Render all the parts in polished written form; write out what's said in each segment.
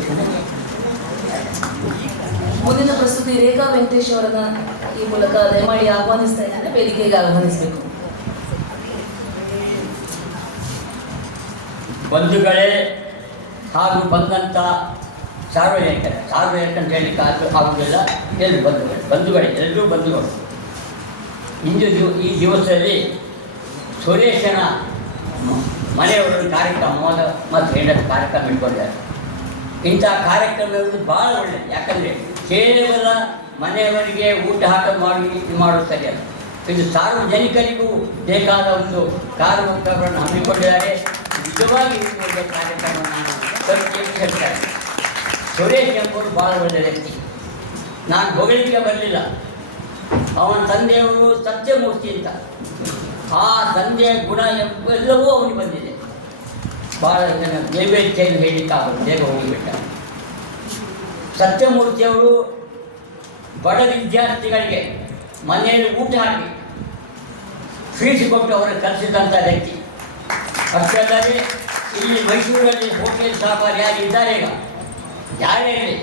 ಮಾತಾಡಬೇಕಂದ್ರೆ ಮುಂದಿನ ಪ್ರಸ್ತುತಿ ರೇಖಾ ವೆಂಕಟೇಶ್ ಅವರನ್ನ ಈ ಮೂಲಕ ದಯಮಾಡಿ ಆಹ್ವಾನಿಸ್ತಾ ಇದ್ದಾರೆ, ವೇದಿಕೆಗೆ ಆಹ್ವಾನಿಸಬೇಕು. ಬಂಧುಗಳೇ ಹಾಗೂ ಬಂದಂಥ ಸಾರ್ವಜನಿಕ ಅಂತ ಹೇಳಲಿಕ್ಕೆ ಆಗುವುದಿಲ್ಲ. ಎಲ್ಲರೂ ಬಂಧುಗಳೇ ಎಲ್ಲರೂ ಬಂಧುಗಳು. ಇಂದು ಈ ದಿವಸದಲ್ಲಿ ಸುರೇಶನ ಮನೆಯವರು ಕಾರ್ಯಕ್ರಮ ಮತ್ತು ಹೆಂಡತಿ ಕಾರ್ಯಕ್ರಮ ಇಟ್ಕೊಂಡಿದ್ದಾರೆ. ಇಂಥ ಕಾರ್ಯಕ್ರಮ ಇರುವುದು ಭಾಳ ಒಳ್ಳೆಯದು. ಯಾಕಂದರೆ ಕೇವಲ ಮನೆಯವರಿಗೆ ಊಟ ಹಾಕೋದು ಮಾಡೋದು ಸರಿಯಲ್ಲ. ಇದು ಸಾರ್ವಜನಿಕರಿಗೂ ಬೇಕಾದ ಒಂದು ಕಾರ್ಯಕ್ರಮಗಳನ್ನು ಹಮ್ಮಿಕೊಂಡಿದ್ದಾರೆ. ನಿಜವಾಗಿ ಒಳ್ಳೆಯ ಕಾರ್ಯಕ್ರಮವನ್ನು ನಾನು ಹೇಳ್ತಾರೆ. ಸುರೇಶ್ ಎಂಬುದು ಭಾಳ ಒಳ್ಳೆಯ ವ್ಯಕ್ತಿ. ನಾನು ಹೊಗಳಿಕೆ ಬರಲಿಲ್ಲ. ಅವನ ತಂದೆಯವರು ಸತ್ಯಮೂರ್ತಿ ಅಂತ, ಆ ತಂದೆಯ ಗುಣ ಎಲ್ಲವೂ ಅವನಿಗೆ ಬಂದಿದೆ. ಭಾಳ ಜನ ನೈವೇದ್ಯವನ್ನು ಹೇಳಲಿಕ್ಕಾಗೋದು, ಬೇಗ ಹೋಗಿಬಿಟ್ಟ. ಸತ್ಯಮೂರ್ತಿಯವರು ಬಡ ವಿದ್ಯಾರ್ಥಿಗಳಿಗೆ ಮನೆಯಲ್ಲಿ ಊಟ ಹಾಕಿ ಫೀಸ್ ಕೊಟ್ಟು ಅವರಿಗೆ ಕಲಿಸಿದಂಥ ವ್ಯಕ್ತಿ. ಅಷ್ಟೇ ಅಲ್ಲದೆ ಇಲ್ಲಿ ಮೈಸೂರಲ್ಲಿ ಹೋಟೆಲ್ ಸಾಪಾರು ಯಾರು ಇದ್ದಾರೆ ಈಗ, ಯಾರೇ ಇರಲಿ,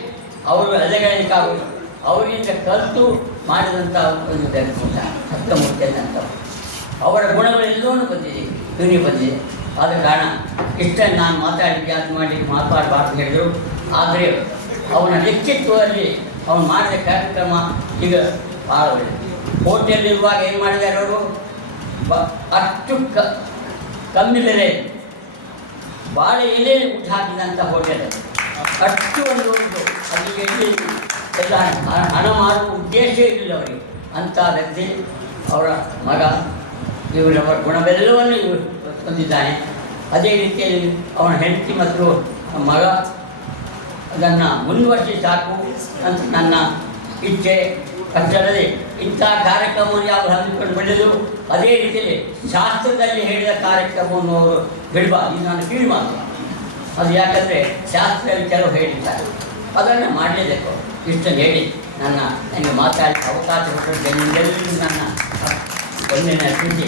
ಅವರು ಅಲೆಗಳಿಕ್ಕಾಗೋದು ಅವರಿಂದ ಕಲಿತು ಮಾಡಿದಂಥ ಒಂದು ಸತ್ಯಮೂರ್ತಿ ಅಂತ ಅವರ ಗುಣಗಳೆಲ್ಲವೂ ಬಂದಿದೆ, ಇವನಿಗೆ ಬಂದಿದೆ. ಆದ ಕಾರಣ ಇಷ್ಟ ನಾನು ಮಾತಾಡಿದ್ದೆ, ಅದು ಮಾಡಲಿಕ್ಕೆ ಮಾತಾಡಬಾರ್ದು ಹೇಳಿದರು. ಆದರೆ ಅವನ ವ್ಯಕ್ತಿತ್ವದಲ್ಲಿ ಅವನು ಮಾಡಿದ ಕಾರ್ಯಕ್ರಮ ಈಗ ಭಾಳ ಒಳ್ಳೆಯದು. ಹೋಟೆಲಿರುವಾಗ ಏನು ಮಾಡಿದ್ದಾರೆ ಅವರು, ಅಷ್ಟು ಕಮ್ಮಿ ಬೆಲೆ ಭಾಳ ಎಲೆ ಊಟ ಹಾಕಿದಂಥ ಹೋಟೆಲ್, ಅಷ್ಟು ಒಂದು ಅಲ್ಲಿಗೆ ಎಲ್ಲ ಹಣ ಮಾರುವ ಉದ್ದೇಶ ಇರಲಿಲ್ಲ ಅವರಿಗೆ. ಅಂಥ ವ್ಯಕ್ತಿ ಅವರ ಮಗ, ಇವರವರ ಗುಣವೆಲ್ಲವನ್ನು ಇವರು ಹೊಂದಿದ್ದಾನೆ. ಅದೇ ರೀತಿಯಲ್ಲಿ ಅವನ ಹೆಂಡತಿ ಮತ್ತು ಮಗ ಅದನ್ನು ಮುಂದುವರಿಸಿ ಸಾಕು ಅಂತ ನನ್ನ ಇಚ್ಛೆ. ಅಷ್ಟಲ್ಲದೆ ಇಂಥ ಕಾರ್ಯಕ್ರಮವನ್ನು ಯಾವ ಹಮ್ಮಿಕೊಂಡು ಬೆಳೆದು ಅದೇ ರೀತಿಯಲ್ಲಿ ಶಾಸ್ತ್ರದಲ್ಲಿ ಹೇಳಿದ ಕಾರ್ಯಕ್ರಮವನ್ನು ಅವರು ಬಿಡಬಾರ್ದು. ಇದು ನಾನು ಕಿವಿ ಮಾತು. ಅದು ಯಾಕಂದರೆ ಶಾಸ್ತ್ರದಲ್ಲಿ ಕೆಲವು ಹೇಳಿದ್ದಾರೆ, ಅದನ್ನು ಮಾಡಲೇಬೇಕು. ಇಷ್ಟನ್ನು ಹೇಳಿ ನನಗೆ ಮಾತಾಡಿ ಅವಕಾಶ ಕೊಟ್ಟರು. ನನ್ನ ಒಂದಿನ ಸ್ಥಿತಿ